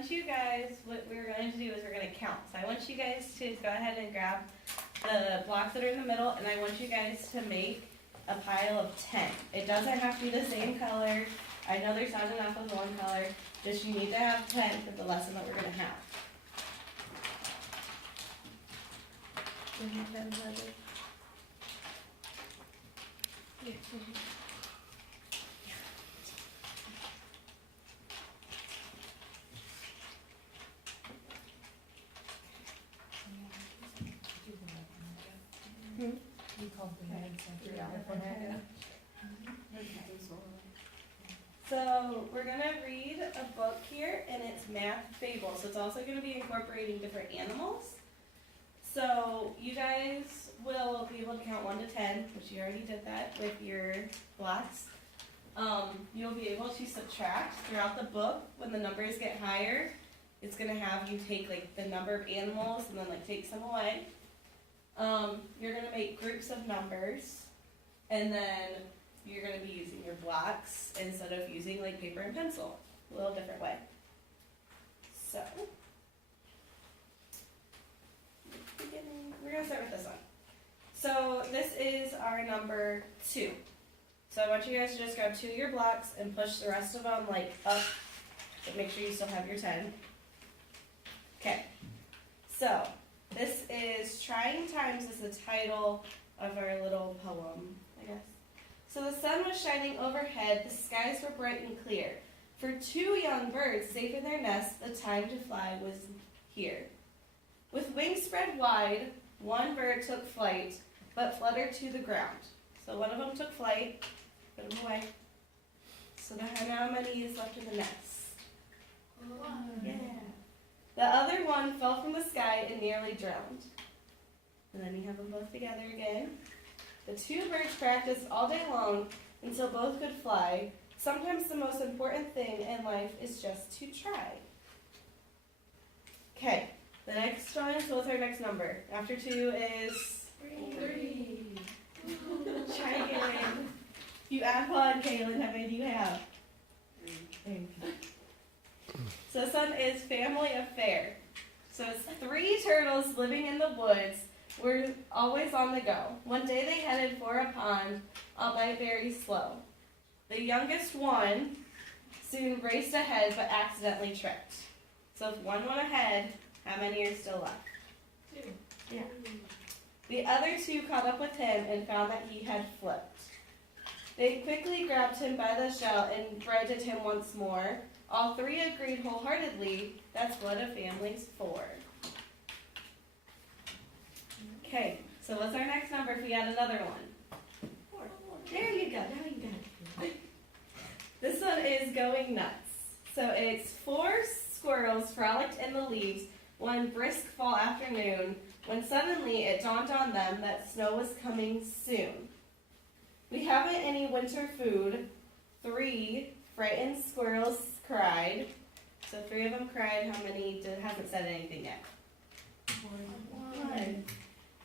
want you guys, what we're going to do is we're going to count. So I want you guys to go ahead and grab the blocks that are in the middle, and I want you guys to make a pile of 10. It doesn't have to be the same color. I know there's not enough of one color. Just you need to have 10 for the lesson that we're going to have. So we're going to read a book here, and it's Math Fable. So it's also going to be incorporating different animals. So you guys will be able to count 1 to 10, which you already did that with your blocks. You'll be able to subtract throughout the book. When the numbers get higher, it's going to have you take like the number of animals and then like take some away. You're going to make groups of numbers, and then you're going to be using your blocks instead of using like paper and pencil, a little different way. So, we're going to start with this one. So this is our number 2. So I want you guys to just grab 2 of your blocks and push the rest of them like up, but make sure you still have your 10. Okay, so this is Trying Times is the title of our little poem, I guess. So the sun was shining overhead, the skies were bright and clear. For 2 young birds safe in their nests, the time to fly was here. With wings spread wide, one bird took flight, but fluttered to the ground. So one of them took flight, put them away. So how many is left in the nest? 1. Yeah. The other one fell from the sky and nearly drowned. And then you have them both together again. The 2 birds practiced all day long until both could fly. Sometimes the most important thing in life is just to try. Okay, the next one, so what's our next number? After 2 is 3. Try again. You add 1, Kaylin, how many do you have? 3. So this one is Family Affair. So it's 3 turtles living in the woods. We're always on the go. One day they headed for a pond, albeit very slow. The youngest one soon raced ahead, but accidentally tripped. So if one went ahead, how many are still left? 2. Yeah. The other 2 caught up with him and found that he had flipped. They quickly grabbed him by the shell and righted him once more. All 3 agreed wholeheartedly, that's what a family's for. Okay, so what's our next number if we add another one? 4. There you go, now you got it. This one is Going Nuts. So it's 4 squirrels frolicked in the leaves one brisk fall afternoon when suddenly it dawned on them that snow was coming soon. We haven't any winter food. 3 frightened squirrels cried. So 3 of them cried. How many hasn't said anything yet? 1.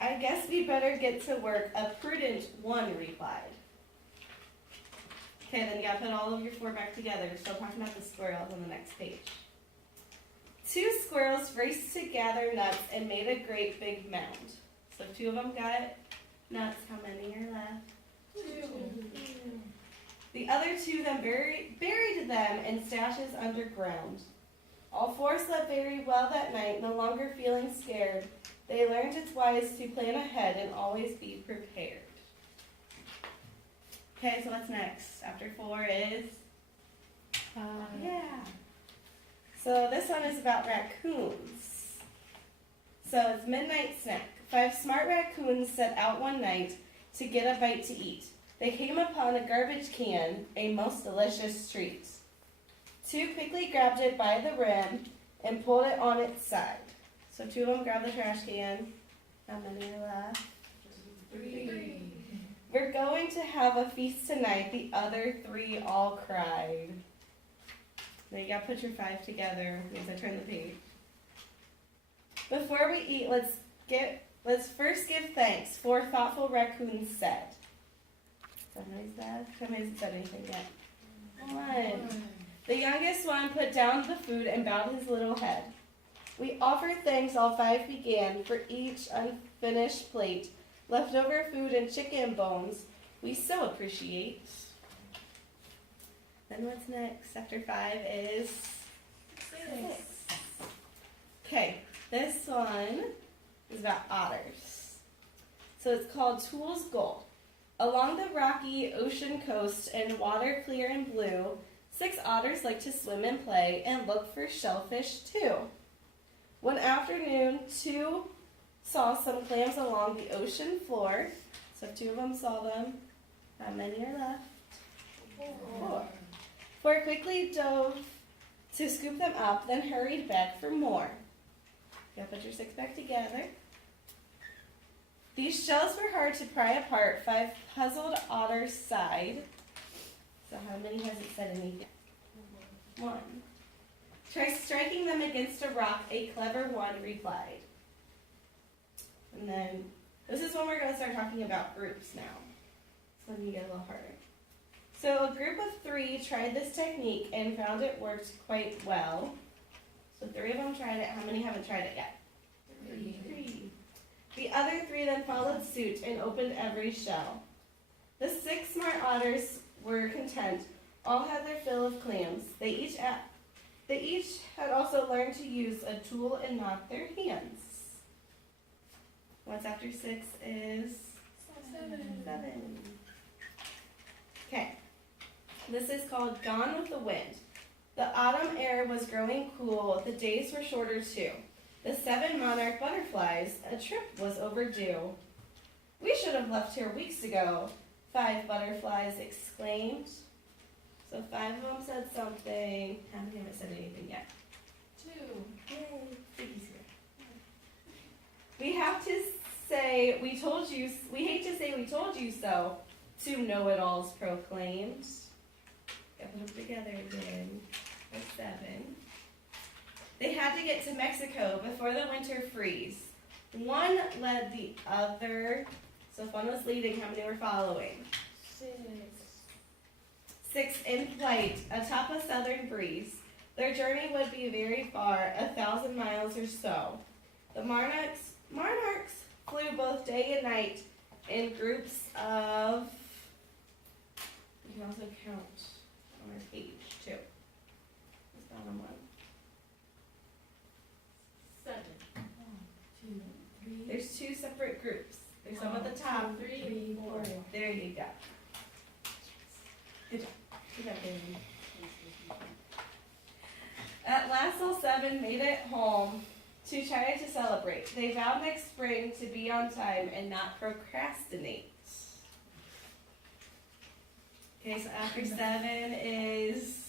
I guess we better get to work, a prudent 1 replied. Okay, then you gotta put all of your 4 back together. We're still talking about the squirrels on the next page. 2 squirrels raced to gather nuts and made a great big mound. So 2 of them got nuts. How many are left? 2. The other 2 then buried them in stashes underground. All 4 slept very well that night, no longer feeling scared. They learned it's wise to plan ahead and always be prepared. Okay, so what's next? After 4 is? Yeah. So this one is about raccoons. So it's midnight snack. 5 smart raccoons set out one night to get a bite to eat. They came upon a garbage can, a most delicious treat. 2 quickly grabbed it by the rim and pulled it on its side. So 2 of them grabbed the trash can. How many are left? 3. We're going to have a feast tonight, the other 3 all cried. Now you gotta put your 5 together as I turn the page. Before we eat, let's first give thanks, 4 thoughtful raccoons said. So how many is that? How many hasn't said anything yet? 1. The youngest one put down the food and bowed his little head. We offered thanks, all five began, for each unfinished plate, leftover food and chicken bones we so appreciate. Then what's next after 5 is 6. Okay, this one is about otters. So it's called Tool's Goal. Along the rocky ocean coast and water clear and blue, 6 otters like to swim and play and look for shellfish too. One afternoon, 2 saw some clams along the ocean floor. So 2 of them saw them. How many are left? 4. 4 quickly dove to scoop them up, then hurried back for more. You gotta put your 6 back together. These shells were hard to pry apart. 5 puzzled otters sighed. So how many has it said anything? 1. Try striking them against a rock, a clever one replied. And then, this is when we're going to start talking about groups now. It's when you get a little harder. So a group of 3 tried this technique and found it worked quite well. So 3 of them tried it. How many haven't tried it yet? 3. The other 3 then followed suit and opened every shell. The 6 smart otters were content. All had their fill of clams. They each had also learned to use a tool and not their hands. What's after 6 is 7. Okay. This is called Gone with the Wind. The autumn air was growing cool. The days were shorter too. The 7 monarch butterflies, a trip was overdue. We should have left here weeks ago, 5 butterflies exclaimed. So 5 of them said something. How many haven't said anything yet? 2. Yay. Piggy's here. We have to say, we told you, we hate to say we told you so, 2 know-it-alls proclaimed. Gotta put them together again. That's 7. They had to get to Mexico before the winter freeze. 1 led the other, so if 1 was leading, how many were following? 6 in flight, atop a southern breeze. Their journey would be very far, 1,000 miles or so. The monarchs flew both day and night in groups of, you can also count on our page too. It's bottom one. 7. 1, 2, 3. There's 2 separate groups. There's some at the top. 3, 4. There you go. Good job. Good job, David. At last, all 7 made it home to try to celebrate. They vowed next spring to be on time and not procrastinate. Okay, so after 7 is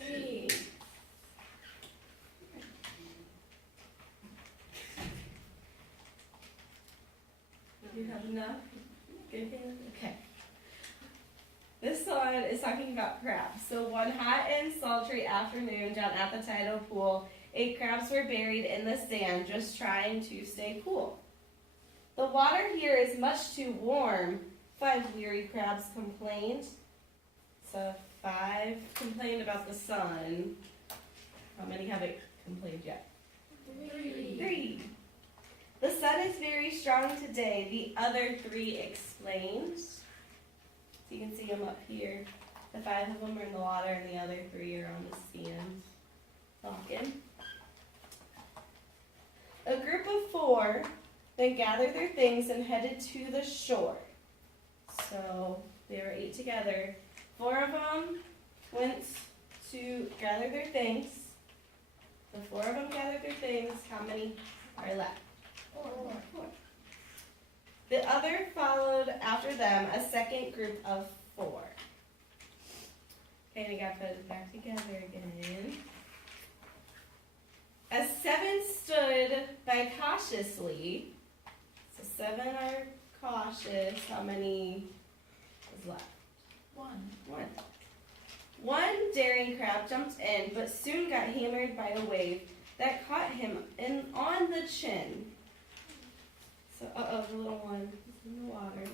8. Do you have enough? Good. Okay. This one is talking about crabs. So one hot and sultry afternoon down at the tidal pool, 8 crabs were buried in the sand just trying to stay cool. The water here is much too warm, 5 weary crabs complained. So 5 complained about the sun. How many haven't complained yet? 3. The sun is very strong today, the other 3 explained. So you can see them up here. The 5 of them are in the water and the other 3 are on the sand talking. A group of 4 then gathered their things and headed to the shore. So they were 8 together. 4 of them went to gather their things. The 4 of them gathered their things. How many are left? 4. The other followed after them, a second group of 4. Okay, we gotta put it back together again. As 7 stood by cautiously, so 7 are cautious, how many is left? 1. 1 daring crab jumped in, but soon got hammered by a wave that caught him on the chin. So, the little one is in the water.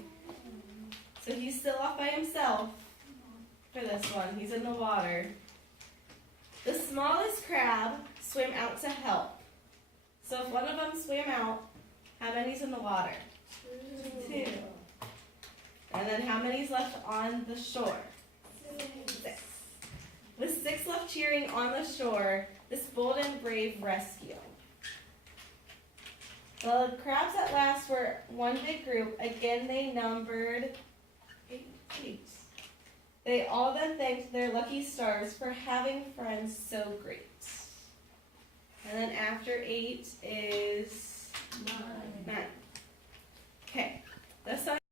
So he's still off by himself for this one. He's in the water. The smallest crab swam out to help. So if one of them swam out, how many's in the water? 2. And then how many's left on the shore? 6. With 6 left cheering on the shore, this bold and brave rescue. The crabs at last were one big group. Again, they numbered 8. They all then thanked their lucky stars for having friends so great. And then after 8 is 9. Okay. The sun